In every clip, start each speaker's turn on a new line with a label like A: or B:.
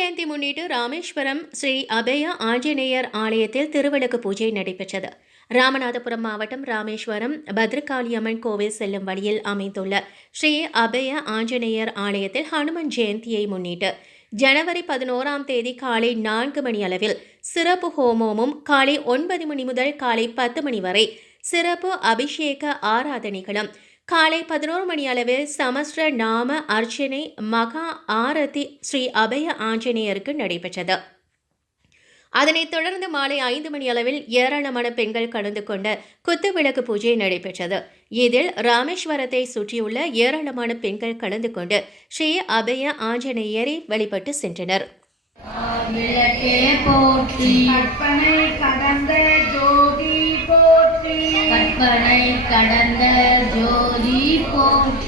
A: ஜெயந்தி முன்னிட்டு ராமேஸ்வரம் ஸ்ரீ அபய ஆஞ்சநேயர் ஆலயத்தில் திருவிளக்கு பூஜை நடைபெற்றது. ராமநாதபுரம் மாவட்டம் ராமேஸ்வரம் பத்ரகாளியம்மன் கோவில் செல்லும் வழியில் அமைந்துள்ள ஸ்ரீ அபய ஆஞ்சநேயர் ஆலயத்தில் ஹனுமன் ஜெயந்தியை முன்னிட்டு ஜனவரி பதினோராம் தேதி காலை நான்கு மணி அளவில் சிறப்பு ஹோமமும் காலை ஒன்பது மணி முதல் காலை பத்து மணி வரை சிறப்பு அபிஷேக ஆராதனைகளும் காலை பதினோரு மணி அளவில் சமஸ்ர நாம அர்ச்சனை மகா ஆரத்தி ஸ்ரீ அபய ஆஞ்சநேயருக்கு நடைபெற்றது. அதனைத் தொடர்ந்து மாலை ஐந்து மணி அளவில் ஏராளமான பெண்கள் கலந்து கொண்ட குத்துவிளக்கு பூஜை நடைபெற்றது. இதில் ராமேஸ்வரத்தை சுற்றியுள்ள ஏராளமான பெண்கள் கலந்து கொண்டு ஸ்ரீ அபய ஆஞ்சநேயரை வழிபட்டு சென்றனர்.
B: கடந்த ஜோதி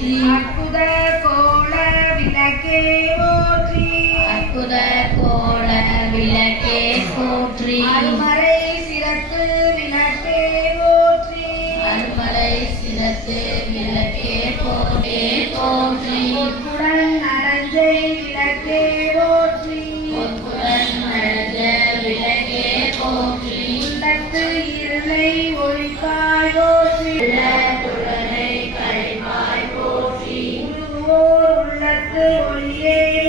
B: அற்புத கோல விளக்கே போற்றி.
C: அற்புத கோல விளக்கே போற்றி.
B: அருமறை சிறப்பு விளக்கே போற்றி.
C: அருமலை சிறப்பு விளக்கே போற்றே போற்றி. yeah.